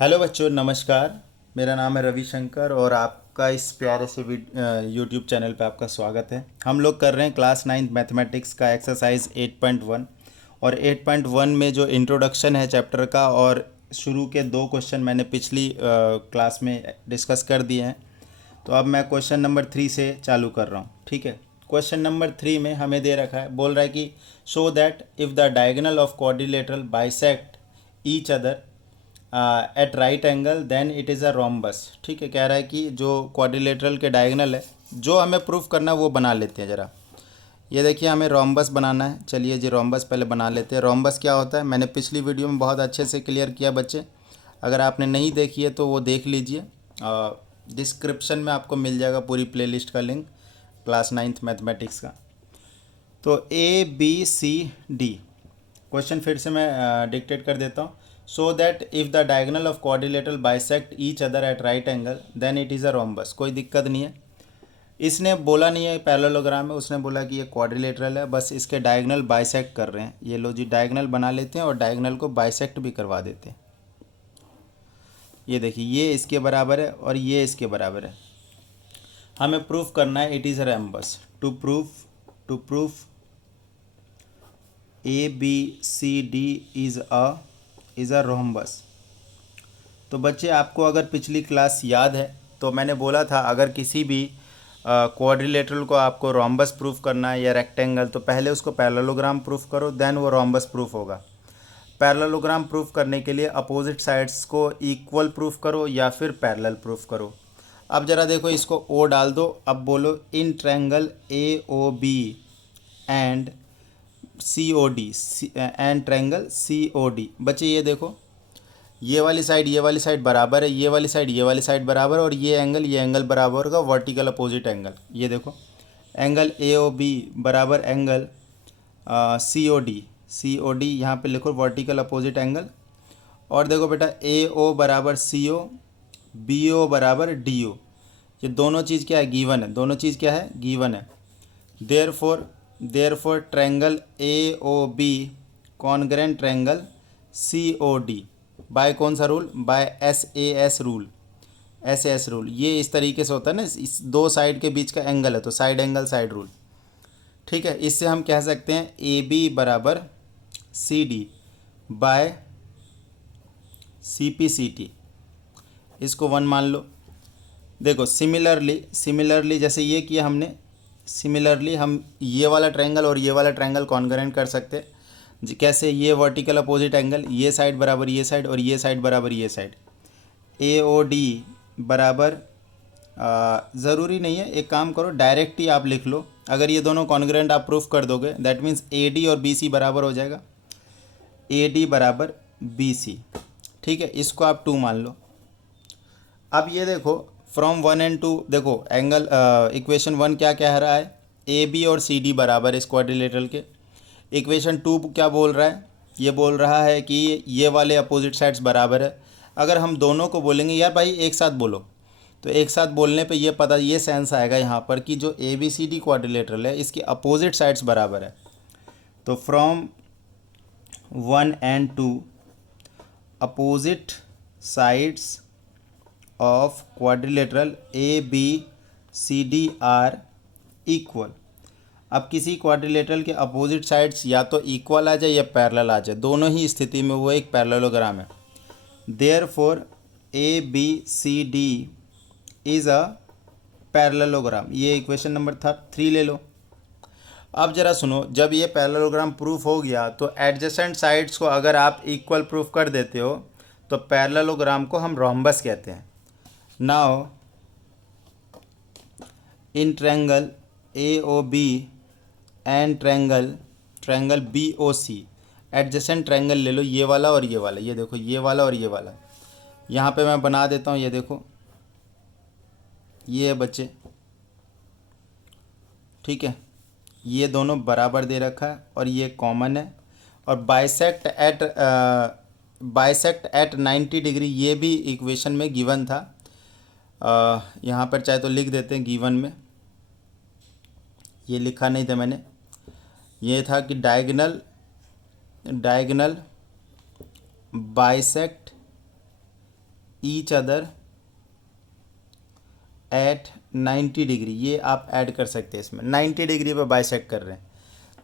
Hello बच्चों, नमस्कार। मेरा नाम है रविशंकर और आपका इस प्यारे से यूट्यूब चैनल पे आपका स्वागत है। हम लोग कर रहे हैं क्लास 9 मैथमेटिक्स का एक्सरसाइज 8.1। और 8.1 में जो इंट्रोडक्शन है चैप्टर का और शुरू के दो क्वेश्चन मैंने पिछली क्लास में डिस्कस कर दिए हैं। तो अब मैं क्वेश्चन नंबर 3 से चालू कर रहा हूँ। ठीक है। क्वेश्चन नंबर 3 में हमें दे रखा है, बोल रहा है कि show that if the diagonal of quadrilateral bisect each other at right angle then it is a rhombus. ठीक है। कह रहा है कि जो क्वाड्रिलेटरल के डायगोनल है, जो हमें प्रूफ करना है वो बना लेते हैं ज़रा। ये देखिए, हमें रोम्बस बनाना है। चलिए जी, रोम्बस पहले बना लेते हैं। रोम्बस क्या होता है मैंने पिछली वीडियो में बहुत अच्छे से क्लियर किया बच्चे। अगर आपने नहीं देखी है तो वो देख लीजिए। डिस्क्रिप्शन में आपको मिल जाएगा पूरी प्लेलिस्ट का लिंक क्लास 9th मैथमेटिक्स का। तो ABCD क्वेश्चन फिर से मैं डिक्टेट कर देता हूँ। So that if the diagonal of quadrilateral bisect each other at right angle then it is a rhombus. कोई दिक्कत नहीं है। इसने बोला नहीं है पैरेललोग्राम में, उसने बोला कि ये क्वाड्रिलेटरल है, बस इसके डायगोनल बाइसेक्ट कर रहे हैं। ये लो जी, डायगोनल बना लेते हैं और डायगोनल को बाइसेक्ट भी करवा देते हैं। ये देखिए, ये इसके बराबर है और ये इसके बराबर है। हमें प्रूफ करना है it is a rhombus. To proof ABCD is a rhombus. तो बच्चे, आपको अगर पिछली क्लास याद है तो मैंने बोला था, अगर किसी भी क्वाड्रिलेटरल को आपको रोम्बस प्रूफ करना है या रेक्टेंगल, तो पहले उसको पैरेललोग्राम प्रूफ करो, देन वो रोम्बस प्रूफ होगा। पैरेललोग्राम प्रूफ करने के लिए अपोजिट साइड्स को इक्वल प्रूफ करो या फिर पैरेलल प्रूफ करो। अब ज़रा देखो, इसको ओ डाल दो। अब बोलो in triangle AOB and COD and triangle COD। बच्चे ये देखो, ये वाली साइड बराबर है, ये वाली साइड बराबर है, और ये एंगल बराबर होगा वर्टिकल अपोजिट एंगल। ये देखो, एंगल AOB बराबर एंगल COD यहाँ पे लिखो वर्टिकल अपोजिट एंगल। और देखो बेटा, AO बराबर CO, BO बराबर DO। ये दोनों चीज़ क्या है, गिवन है। दोनों चीज़ क्या है, गिवन है। Therefore triangle AOB congruent triangle COD by कौन सा rule, by SAS rule. SAS rule ये इस तरीके से होता है ना, इस दो साइड के बीच का एंगल है तो साइड एंगल साइड रूल। ठीक है। इससे हम कह सकते हैं AB बराबर CD बाय CPCT। इसको 1 मान लो। देखो, सिमिलरली जैसे ये किया हमने, सिमिलरली हम ये वाला ट्रायंगल और ये वाला ट्रायंगल कॉन्ग्रेंट कर सकते हैं कैसे, ये वर्टिकल अपोजिट एंगल, ये साइड बराबर ये साइड और ये साइड बराबर ये साइड। AOD बराबर ज़रूरी नहीं है, एक काम करो डायरेक्ट ही आप लिख लो। अगर ये दोनों कॉन्ग्रेंट आप प्रूफ कर दोगे, दैट मीन्स AD और BC बराबर हो जाएगा। AD बराबर BC। ठीक है, इसको आप 2 मान लो। अब ये देखो, फ्रॉम 1 एंड 2 देखो, एंगल इक्वेशन 1 क्या कह रहा है, AB और CD बराबर है इस क्वाड्रिलेटरल के। इक्वेशन 2 क्या बोल रहा है, ये बोल रहा है कि ये वाले अपोजिट साइड्स बराबर है। अगर हम दोनों को बोलेंगे यार भाई एक साथ बोलो, तो एक साथ बोलने पे ये पता, ये सेंस आएगा यहाँ पर कि जो ABCD क्वाड्रिलेटरल है इसकी अपोजिट साइड्स बराबर है। तो from 1 and 2 opposite sides of quadrilateral ABCD are equal. अब किसी क्वाड्रिलेटरल के अपोजिट साइड्स या तो इक्वल आ जाए या पैरेलल आ जाए, दोनों ही स्थिति में वो एक पैरेललोग्राम है। Therefore ABCD is a parallelogram. ये इक्वेशन नंबर 3 ले लो। अब जरा सुनो, जब ये पैरेललोग्राम प्रूफ हो गया तो एडजेसेंट साइड्स को अगर आप इक्वल प्रूफ कर देते हो तो पैरेललोग्राम को हम रोम्बस कहते हैं। Now in triangle AOB and triangle BOC, adjacent triangle ले लो, ये वाला और ये वाला। ये देखो, ये वाला और ये वाला। यहाँ पे मैं बना देता हूँ। ये देखो, ये है बच्चे। ठीक है, ये दोनों बराबर दे रखा है और ये कॉमन है। और बाइसेक्ट एट 90 डिग्री, ये भी इक्वेशन में गिवन था। यहाँ पर चाहे तो लिख देते हैं गिवन में, ये लिखा नहीं था मैंने। ये था कि diagonal bisect each other eight 90 degree, ये आप ऐड कर सकते हैं इसमें। 90 डिग्री पे बाइसेक्ट कर रहे हैं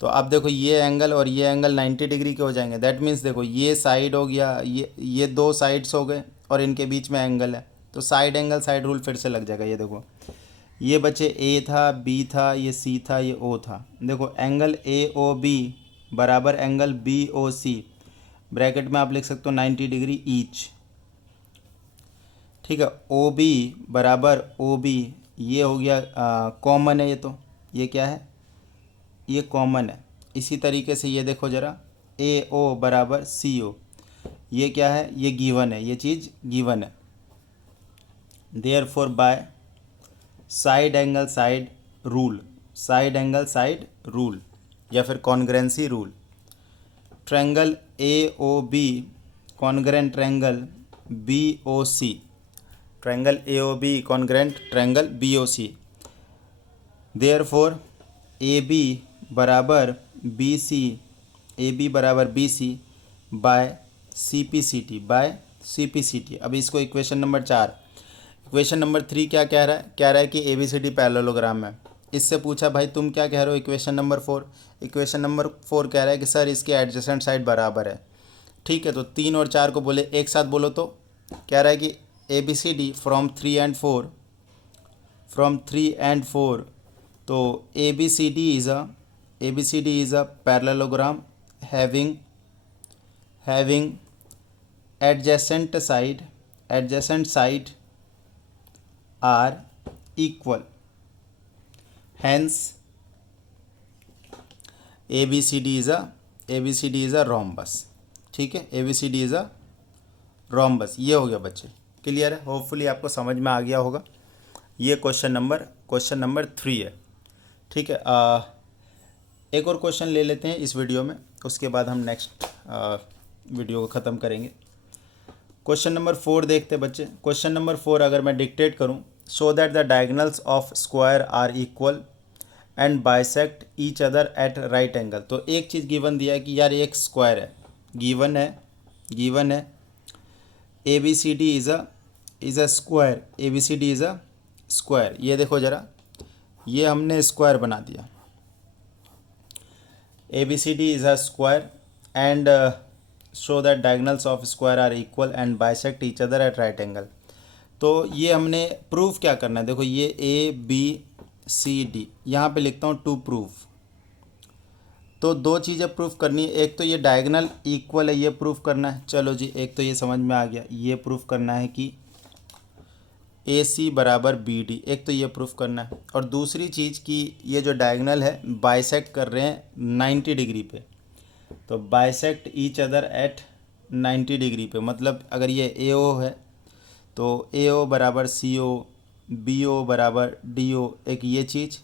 तो आप देखो ये एंगल और ये एंगल 90 डिग्री के हो जाएंगे। दैट मीन्स देखो ये साइड हो गया, ये दो साइड्स हो गए और इनके बीच में एंगल है, तो साइड एंगल साइड रूल फिर से लग जाएगा। ये देखो ये बच्चे ए था, बी था, ये सी था, ये ओ था। देखो एंगल ए ओ बी बराबर एंगल बी ओ सी, ब्रैकेट में आप लिख सकते हो 90 डिग्री ईच। ठीक है, ओ बी बराबर ओ बी, ये हो गया कॉमन है, ये क्या है, ये कॉमन है। इसी तरीके से ये देखो ज़रा, ए ओ बराबर सी ओ, ये क्या है, ये गिवन है, ये चीज़ गिवन है। Therefore by side angle side rule, side angle side rule या फिर congruency rule, triangle A O B congruent triangle B O C, triangle A O B congruent triangle B O C. Therefore A B बराबर B C, A B बराबर B C by C P C T, by C P C T. अब इसको equation number 4, equation number 3 क्या कह रहा है, कह रहा है कि A B C D parallelogram है। इससे पूछा भाई तुम क्या कह रहे हो इक्वेशन नंबर 4, इक्वेशन नंबर 4 कह रहा है कि सर इसके एडजेसेंट साइड बराबर है। ठीक है, तो 3 और 4 को बोले एक साथ बोलो, तो कह रहा है कि A B C D from 3 and 4, from 3 and 4, तो A B C D is a parallelogram having adjacent side are equal, hence ABCD is a rhombus। ठीक है, ABCD is a rhombus। ये हो गया बच्चे, क्लियर है, होपफुली आपको समझ में आ गया होगा। ये क्वेश्चन नंबर 3 है। ठीक है, एक और क्वेश्चन ले लेते हैं इस वीडियो में, उसके बाद हम नेक्स्ट वीडियो को ख़त्म करेंगे। क्वेश्चन नंबर 4 देखते हैं बच्चे। क्वेश्चन नंबर 4 अगर मैं डिक्टेट करूं, show that the diagonals of square are equal and bisect each other at right angle. तो एक चीज़ गिवन दिया है कि यार एक स्क्वायर है, गिवन है A B C D is a square, A B C D is a square. ये देखो ज़रा, ये हमने स्क्वायर बना दिया, A B C D is a square and show that diagonals of square are equal and bisect each other at right angle. तो ये हमने प्रूफ क्या करना है, देखो ये ए बी सी डी, यहाँ पे लिखता हूँ टू प्रूफ। तो दो चीज़ें प्रूफ करनी है, एक तो ये डायगोनल इक्वल है, ये प्रूफ करना है। चलो जी, एक तो ये समझ में आ गया, ये प्रूफ करना है कि ए सी बराबर बी डी, एक तो ये प्रूफ करना है। और दूसरी चीज़ कि ये जो डायगोनल है बाइसेक्ट कर रहे हैं 90 डिग्री पे, तो bisect each other eight 90 degree पे, मतलब अगर ये ए ओ है तो ए ओ बराबर सी ओ, बी ओ बराबर डी ओ, एक ये चीज़,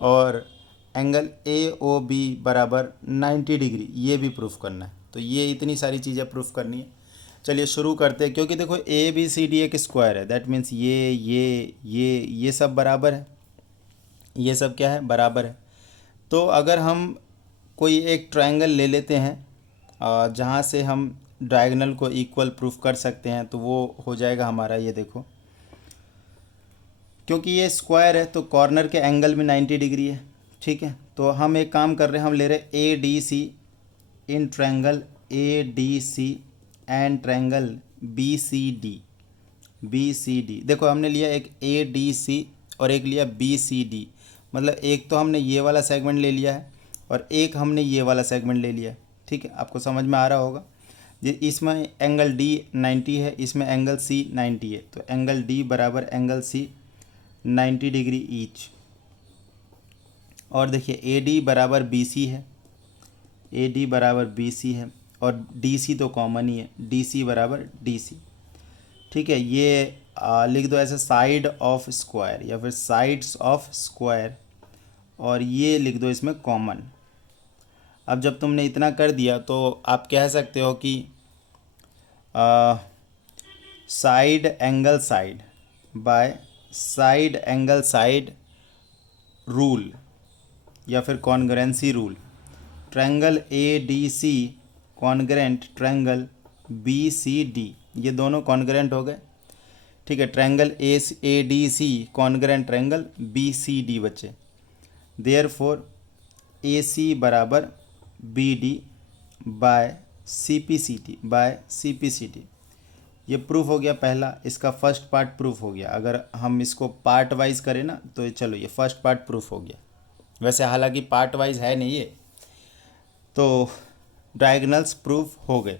और एंगल ए ओ बी बराबर 90 डिग्री, ये भी प्रूफ करना है। तो ये इतनी सारी चीज़ें प्रूफ करनी है। चलिए शुरू करते हैं, क्योंकि देखो ए बी सी डी एक स्क्वायर है, दैट मीन्स ये सब बराबर है, ये सब क्या है, बराबर है। तो अगर हम कोई एक ट्रायंगल ले लेते हैं जहाँ से हम डायगोनल को इक्वल प्रूफ कर सकते हैं, तो वो हो जाएगा हमारा, ये देखो, क्योंकि ये स्क्वायर है तो कॉर्नर के एंगल में 90 डिग्री है। ठीक है, तो हम एक काम कर रहे हैं, हम ले रहे A D C in triangle A D C and triangle B C D. देखो हमने लिया एक ए डी सी और एक लिया बी सी डी, मतलब एक तो हमने ये वाला सेगमेंट ले लिया है और एक हमने ये वाला सेगमेंट ले लिया है। ठीक है, आपको समझ में आ रहा होगा। ये इसमें एंगल डी 90 है, इसमें एंगल सी 90 है, तो एंगल डी बराबर एंगल सी 90 डिग्री ईच। और देखिए ए डी बराबर बी सी है, ए डी बराबर बी सी है, और डी सी तो कॉमन ही है, डी सी बराबर डी सी। ठीक है, ये लिख दो ऐसे साइड ऑफ स्क्वायर या फिर साइड्स ऑफ स्क्वायर, और ये लिख दो इसमें कॉमन। अब जब तुमने इतना कर दिया तो आप कह सकते हो कि side angle side by side angle side rule या फिर congruency rule, triangle A D C congruent triangle B C D, ये दोनों कॉन्ग्रेंट हो गए। ठीक है, triangle A D C congruent triangle B C D बच्चे। देयरफॉर ए सी बराबर B D by C P C T. ये proof हो गया पहला, इसका फर्स्ट पार्ट प्रूफ हो गया। अगर हम इसको पार्ट वाइज करें ना तो चलो ये फर्स्ट पार्ट प्रूफ हो गया। वैसे हालांकि पार्ट वाइज है नहीं ये, तो डायगोनल्स प्रूफ हो गए।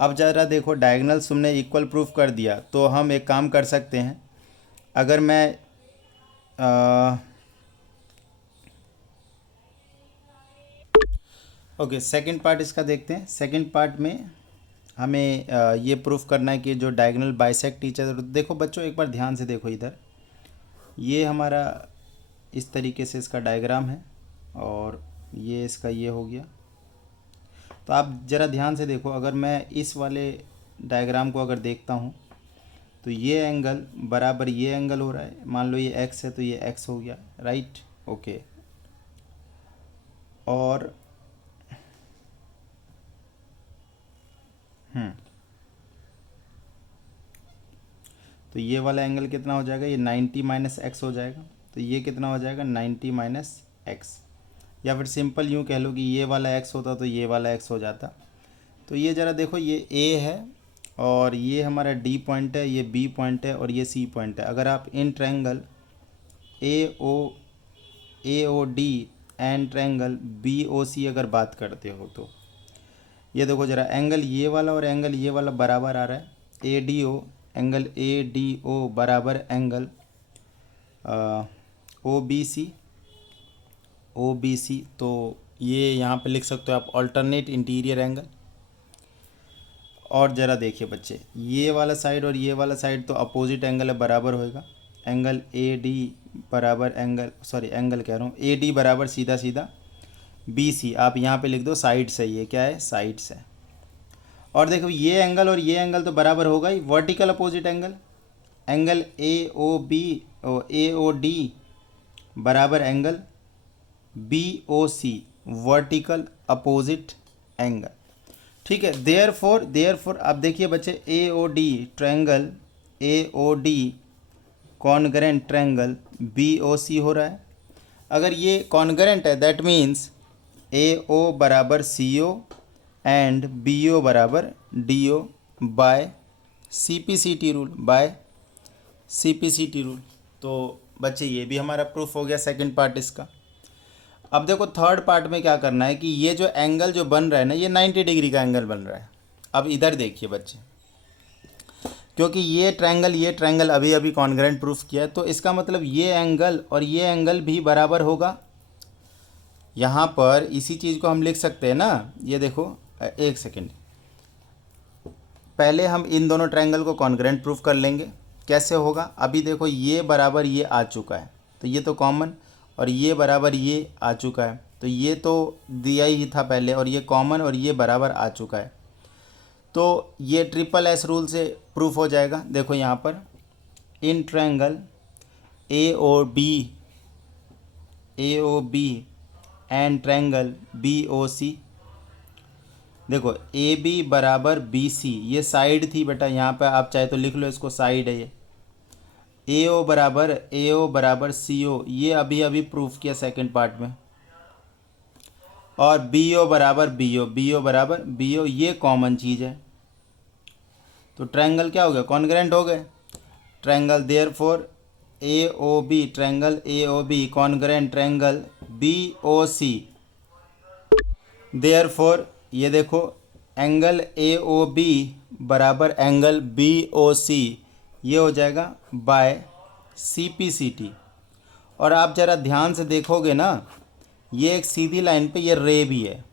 अब ज़रा देखो, डायगोनल्स तुमने इक्वल प्रूफ कर दिया तो हम एक काम कर सकते हैं। अगर मैं ओके सेकंड पार्ट इसका देखते हैं। सेकंड पार्ट में हमें ये प्रूफ करना है कि जो डायगोनल बाइसेक्ट ईच अदर। देखो बच्चों एक बार ध्यान से देखो इधर, ये हमारा इस तरीके से इसका डायग्राम है और ये इसका ये हो गया। तो आप ज़रा ध्यान से देखो, अगर मैं इस वाले डायग्राम को अगर देखता हूँ तो ये एंगल बराबर ये एंगल हो रहा है। मान लो ये एक्स है तो ये एक्स हो गया, राइट, ओके। और तो ये वाला एंगल कितना हो जाएगा, ये 90 माइनस एक्स हो जाएगा। तो ये कितना हो जाएगा 90 माइनस एक्स, या फिर सिंपल यूँ कह लो कि ये वाला एक्स होता तो ये वाला एक्स हो जाता। तो ये ज़रा देखो, ये ए है और ये हमारा डी पॉइंट है, ये बी पॉइंट है और ये सी पॉइंट है। अगर आप इन triangle A O D and triangle B O C अगर बात करते हो तो ये देखो ज़रा, एंगल ये वाला और एंगल ये वाला बराबर आ रहा है। A D O, angle A D O बराबर एंगल ओ बी सी। तो ये यहाँ पे लिख सकते हो आप ऑल्टरनेट इंटीरियर एंगल। और ज़रा देखिए बच्चे, ये वाला साइड और ये वाला साइड तो अपोजिट एंगल है, बराबर होएगा। एंगल ए डी बराबर एंगल कह रहा हूँ, ए डी बराबर सीधा सीधा बी सी। आप यहाँ पे लिख दो साइड से, ये क्या है साइड से। और देखो ये एंगल और ये एंगल तो बराबर होगा ही, vertical opposite angle. Angle A O D बराबर angle B O C, vertical opposite angle, ठीक है। देयरफॉर अब देखिए बच्चे, A O D triangle A O D congruent triangle B O C हो रहा है। अगर ये कॉन्ग्रेंट है दैट मीन्स ए ओ बराबर सी ओ एंड बी ओ बराबर D O by C P C T rule. तो बच्चे ये भी हमारा प्रूफ हो गया सेकंड पार्ट इसका। अब देखो थर्ड पार्ट में क्या करना है कि ये जो एंगल जो बन रहा है ना, ये 90 डिग्री का एंगल बन रहा है। अब इधर देखिए बच्चे, क्योंकि ये ट्रायंगल अभी अभी कॉन्ग्रेंट प्रूफ किया है, तो इसका मतलब ये एंगल और ये एंगल भी बराबर होगा। यहाँ पर इसी चीज़ को हम लिख सकते हैं ना, ये देखो एक सेकेंड, पहले हम इन दोनों ट्रायंगल को कॉन्ग्रेंट प्रूफ कर लेंगे। कैसे होगा, अभी देखो ये बराबर ये आ चुका है तो ये तो कॉमन, और ये बराबर ये आ चुका है तो ये तो दिया ही था पहले, और ये कॉमन और ये बराबर आ चुका है। तो ये ट्रिपल एस रूल से प्रूफ हो जाएगा। देखो यहाँ पर इन triangle A O B and triangle B O C. देखो ए बी बराबर बी सी, ये साइड थी बेटा, यहाँ पे आप चाहे तो लिख लो इसको, साइड है ये। ए ओ बराबर सी ओ, ये अभी अभी प्रूफ किया सेकंड पार्ट में। और बी ओ बराबर बी ओ बराबर बी ओ, ये कॉमन चीज़ है। तो ट्रायंगल क्या हो गया, कॉन्ग्रेंट हो गए triangle. Therefore triangle A O B congruent triangle B O C. Therefore ये देखो, एंगल ए ओ बी बराबर एंगल बी ओ सी, ये हो जाएगा by C P C T. और आप ज़रा ध्यान से देखोगे ना, ये एक सीधी लाइन पे ये रे भी है,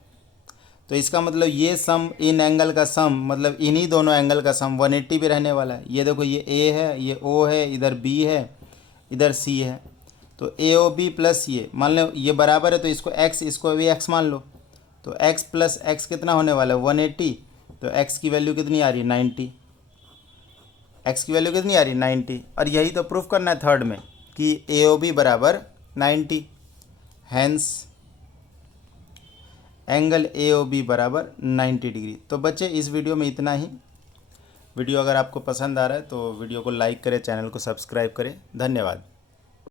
तो इसका मतलब ये सम इन एंगल का सम, मतलब इन्हीं दोनों एंगल का सम 180 भी रहने वाला है। ये देखो, ये ए है, ये ओ है, इधर बी है, इधर सी है। तो ए ओ बी प्लस ये मान लो ये बराबर है, तो इसको एक्स, इसको भी एक्स मान लो। तो x प्लस एक्स कितना होने वाला है 180। तो x की वैल्यू कितनी आ रही है 90, x की वैल्यू कितनी आ रही है 90। और यही तो प्रूफ करना है थर्ड में कि ए ओ बी बराबर 90, hence angle A O B बराबर 90 डिग्री। तो बच्चे इस वीडियो में इतना ही। वीडियो अगर आपको पसंद आ रहा है तो वीडियो को लाइक करें, चैनल को सब्सक्राइब करें। धन्यवाद।